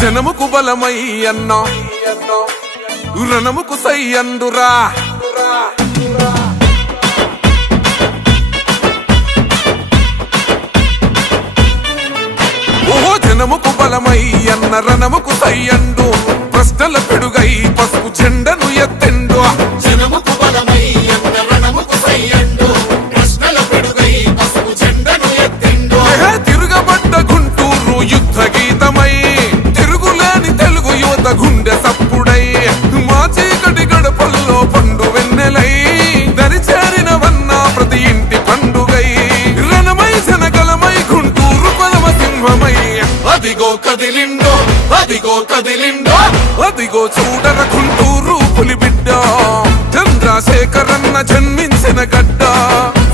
జనముకు బలమై అన్నా రణముకు సై అందురా ఓహో జనముకు బలమై అన్న రణముకు సై అండు ప్రశ్నల పిడుగై పసుపు జెండను ఎత్తెండు జనముకు బలమై అన్న రణముకు సై అండు ప్రశ్నల పిడుగై పసుపు జెండను ఎత్తెండు తిరుగబడ్డ గుంటూరు యుద్ధ గీతమై తిరుగులేని తెలుగు యువత గుండె సప్పుడై మా చీకటి గడపల్లో పండు వెన్నెలై దరిచేరినవన్న ప్రతి ఇంటి పండుగై రణమై జనగలమై గుంటూరు పదమ సింహమై అదిగో కదిలిండో అదిగో కదిలిండో అదిగో చూడర గుంటూరు పులిబిడ్డ చంద్రశేఖరన్న జన్మించిన గడ్డ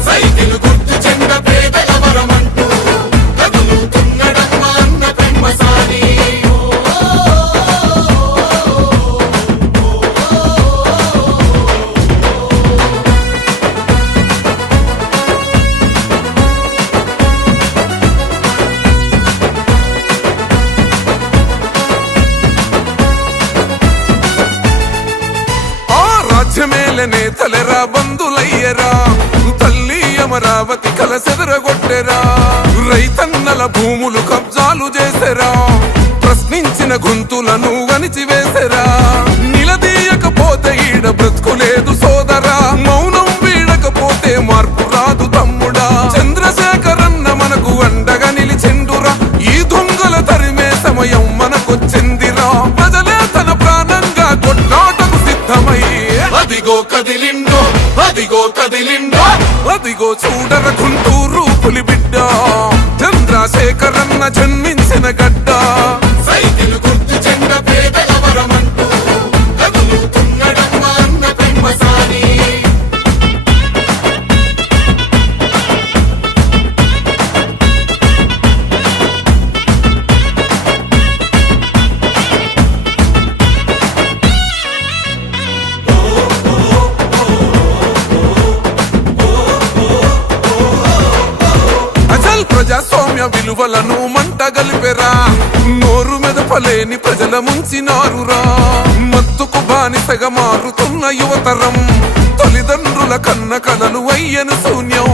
సైకిల్ గుర్తు చెండ పేదల వరమంటూ కదులుతున్నడమ్మ అన్న పెమ్మసాని రాజ్యమేలనే తలెరా బంధులయ్యరా తల్లి అమరావతి కలసెదరగొట్టెరా రైతన్నల భూములు కబ్జాలు చేసెరా ప్రశ్నించిన గొంతులను వణిచివేసెరా నిలదీయకపోతే ఈడ బ్రతుకులేదు సోదరా మౌనం వీడకపోతే మార్పు రాదు తమ్ముడా చంద్రశేఖరన్న మనకు అండగా నిలిచెండురా ఈ దొంగల తరిమే సమయం మనకొచ్చిందిరా ప్రజలే తన ప్రాణంగా కొట్లాటకు సిద్ధమై అదిగో కదిలిండో అదిగో కదిలిండో అదిగో చూడర గుంటూరు పులిబిడ్డ చంద్రశేఖరన్న జన్మించిన గడ్డ సైకిల్ గుర్తు చెండ పేదల వరమంటూ కదులుతున్నడమ్మ అన్న పెమ్మసాని ప్రజాస్వామ్య విలువలను మంట గలిపెరా నోరు మెదపలేని ప్రజల ముంచినారురా మత్తుకు బానిసగా మారుతున్న యువతరం తల్లిదండ్రుల కన్న కలలు అయ్యను శూన్యం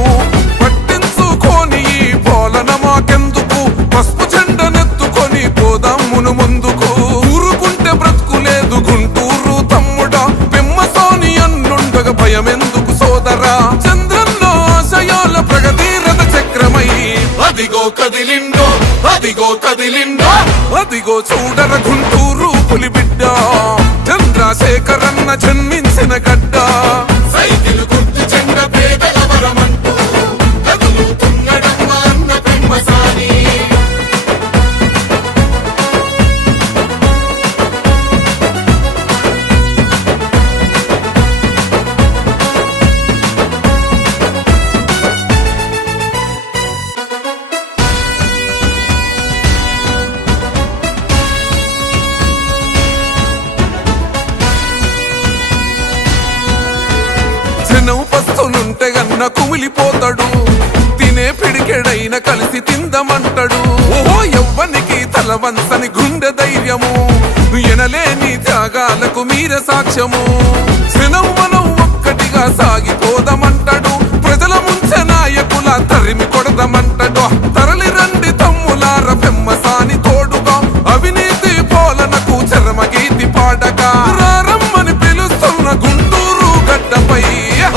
పట్టించుకోని ఈ పాలన మాకెందుకు పసుపు జెండనెత్తుకొని పోదామును ముందుకు ఊరుకుంటే బ్రతుకులేదు గుంటూరు తమ్ముడా పెమ్మసాని అన్నుండగా భయమెందుకు సోదరా చంద్రన్న ఆశయాల ప్రగతి రథ చక్రమై అదిగో కదిలిండో అదిగో కదిలిండో అదిగో చూడర గుంటూరు పులిబిడ్డ చంద్రశేఖరన్న జన్మించిన గడ్డ సైకిల్ గుర్తు చెండ పేదల వరమంటూ కదులుతున్నడమ్మ అన్న పెమ్మసాని జనం పస్తులుంటే గన్న కుమిలిపోతాడు తినే పిడికెడైన కలిసి తిందమంటాడు ఓహో ఎవ్వనికి తల వంచని గుండె ధైర్యము ఎనలేని త్యాగాలకు మీర సాక్ష్యము జనం మనం ఒక్కటిగా సాగిపోదామంటాడు ప్రజల ముంచె నాయకుల తరిమి కొడదామంటాడు తరలి రండి తమ్ములార పెమ్మసాని తోడుగా అవినీతి పాలనకు చరమగీతి పాడగా రారమ్మని పిలుస్తున్న గుంటూరు గడ్డపై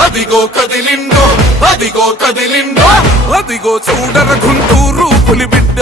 అదిగో కదిలిండో అదిగో కదిలిండో అదిగో చూడర గుంటూరు పులిబిడ్డ